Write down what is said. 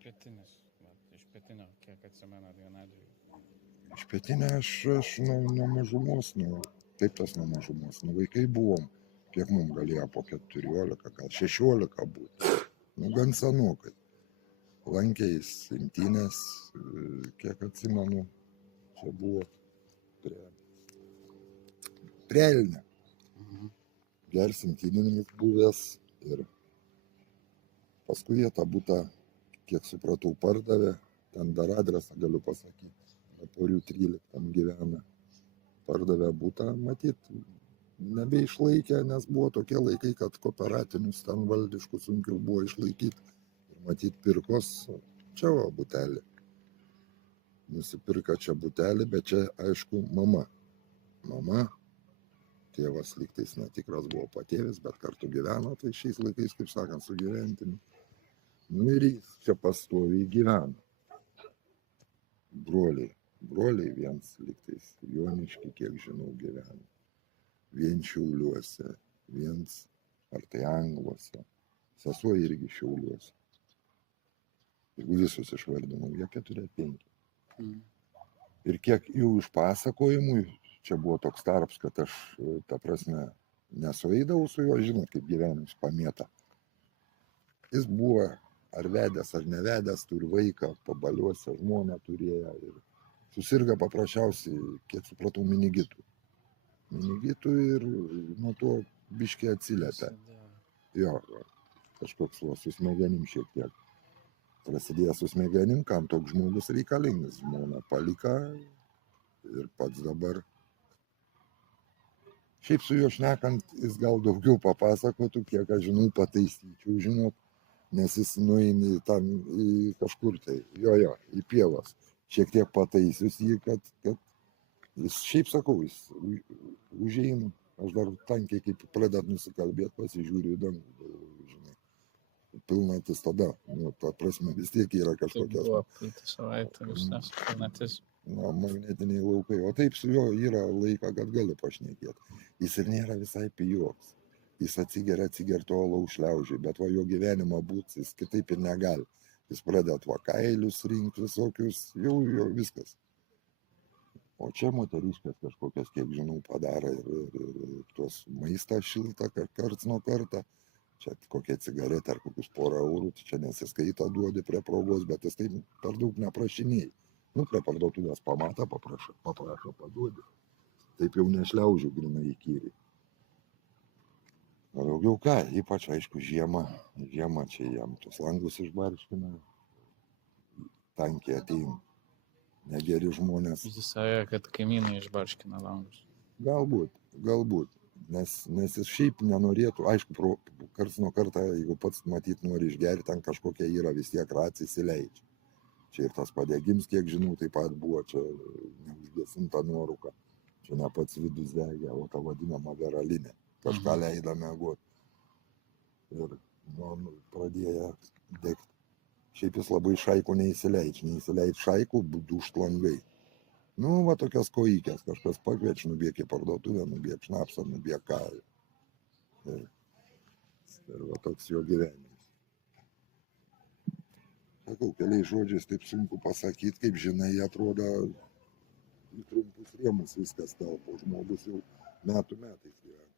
Pietinis. Iš pietinio, kiek atsimenat Genadijų? Iš pietinę aš nuo mažumos, taip tas nuo mažumos. Vaikai buvom, kiek mums galėjo po 14, gal 16 būti. Gan senukai. Lankiais imtynės, kiek atsimenu, čia buvo prie Elnio. Geras imtynininkas buvęs ir paskui jie tą butą, kiek supratau, pardavė. Ten dar adresą galiu pasakyti. Porių 13 gyvena. Pardavė butą, matyt, nebeišlaikė, nes buvo tokie laikai, kad kooperatinius ten valdiškus sunkiau buvo išlaikyti. Ir matyt, pirkos čia va butelį. Nusipirka čia butelį, bet čia, aišku, mama. Mama, tėvas lygtais netikras buvo patėvis, bet kartu gyveno, tai šiais laikais, kaip sakant, sugyventiniu. Ir jis čia pastoviai gyveno. Broliai viens lygtais Jonišky, kiek žinau, gyveno. Vien Šiauliuose, viens ar tai Angluose. Sesuo irgi Šiauliuose. Jeigu visus išvardinau, jie 4-5. Ir kiek jau iš pasakojimų, čia buvo toks tarps, kad aš, ta prasme, nesueidavau su juo, žinot, kaip gyvenimas pamėta. Jis buvo ar vedęs, ar nevedęs, turi vaiką, pabaliuose žmoną turėjo ir susirga paprasčiausiai, kiek supratau, minigitų. Minigitų ir nuo to biškiai atsiliepia. Jo, kažkoks su smegenim šiek tiek. Prasidėjo su smegenim, kam toks žmogus reikalingas. Žmona palika ir pats dabar. Šiaip su juo šnekant, jis gal daugiau papasakotų, kiek aš žinau, pataisyčiau, žinot, nes jis nueini tam į kažkur tai, į pievas. Šiek tiek pataisius jį, kad jis, šiaip sakau, jis užeina, aš dar tankiai kaip pradedat nusikalbėti, pasižiūriu į dangų, žinai. Pilnatis tada, ta prasme vis tiek yra kažkokios. Tai buvo praeitą savaitę, visas pilnatis. Magnetiniai laukai, o taip su juo yra laika, kad gali pašnekėti. Jis ir nėra visai pijoks. Jis atsigertų olą užliaužiai, bet va jo gyvenimą būt, jis kitaip ir negali. Jis pradėt va kailius rinkti visokius, jau viskas. O čia moteriškės kažkokias, kiek žinau, padaro ir tuos maistą šiltą karts nuo kartą. Čia kokia cigaretė ar kokius porą eurų, čia nesiskaita duodi prie progos, bet jis taip per daug neprašinėjai. Prie parduotuvės pamatą, paprašo paduodi. Taip jau nešliaužiu grinai įkyriai. O daugiau ką, ypač aišku žiemą čia jam tos langus išbarškina, tankiai ateina, negeri žmonės. Jis sakė, kad kaimynai išbarškina langus. Galbūt, nes jis šiaip nenorėtų, aišku, karts nuo kartą, jeigu pats matyt nori išgerti, ten kažkokia yra, vis tiek racija įsileidžia. Čia ir tas padegims, kiek žinau, taip pat buvo, čia neužgesinta nuorūka, čia ne pats vidus degė, o ta vadinama veralinė. Kažką leido miegot. Ir pradėjo degti. Šiaip jis labai šaikų neįsileidž šaikų, dušt langai. Va tokias kojykės, kažkas pakviečia, nubėk į parduotuvę, nubėk šnapsą, nubėk ką. Ir va toks jo gyvenimas. Sakau, keliais žodžiais taip sunku pasakyti, kaip žinai, atrodo į trumpus rėmus viskas telpa, žmogus jau metais gyvena.